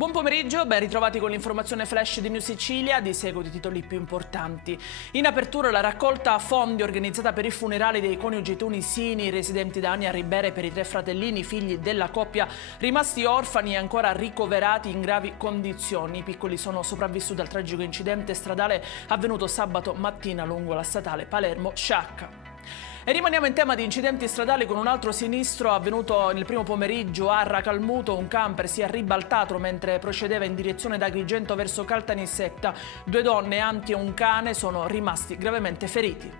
Buon pomeriggio, ben ritrovati con l'informazione flash di New Sicilia. Di seguito i titoli più importanti. In apertura la raccolta fondi organizzata per i funerali dei coniugi tunisini residenti da anni a Ribere per i 3 fratellini figli della coppia rimasti orfani e ancora ricoverati in gravi condizioni. I piccoli sono sopravvissuti al tragico incidente stradale avvenuto sabato mattina lungo la statale Palermo-Sciacca. E rimaniamo in tema di incidenti stradali con un altro sinistro avvenuto nel primo pomeriggio a Racalmuto. Un camper si è ribaltato mentre procedeva in direzione da Agrigento verso Caltanissetta. 2 donne, anche un cane, sono rimasti gravemente feriti.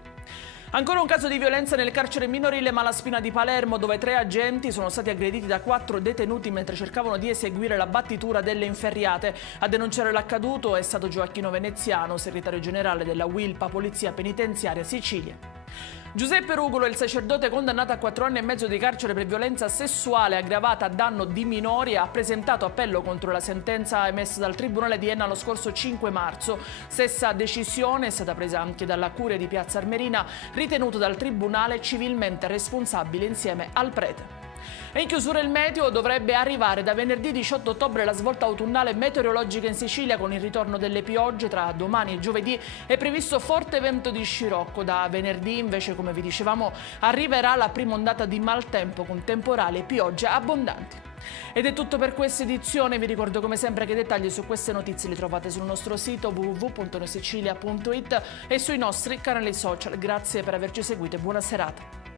Ancora un caso di violenza nel carcere minorile Malaspina di Palermo, dove 3 agenti sono stati aggrediti da 4 detenuti mentre cercavano di eseguire la battitura delle inferriate. A denunciare l'accaduto è stato Gioacchino Veneziano, segretario generale della Wilpa Polizia Penitenziaria Sicilia. Giuseppe Rugolo, il sacerdote condannato a 4 anni e mezzo di carcere per violenza sessuale aggravata a danno di minori, ha presentato appello contro la sentenza emessa dal Tribunale di Enna lo scorso 5 marzo. Stessa decisione è stata presa anche dalla Curia di Piazza Armerina, ritenuto dal Tribunale civilmente responsabile insieme al prete. E in chiusura il meteo: dovrebbe arrivare da venerdì 18 ottobre la svolta autunnale meteorologica in Sicilia con il ritorno delle piogge. Tra domani e giovedì è previsto forte vento di scirocco. Da venerdì invece, come vi dicevamo, arriverà la prima ondata di maltempo con temporali e piogge abbondanti. Ed è tutto per questa edizione. Vi ricordo come sempre che i dettagli su queste notizie li trovate sul nostro sito www.neusicilia.it e sui nostri canali social. Grazie per averci seguito e buona serata.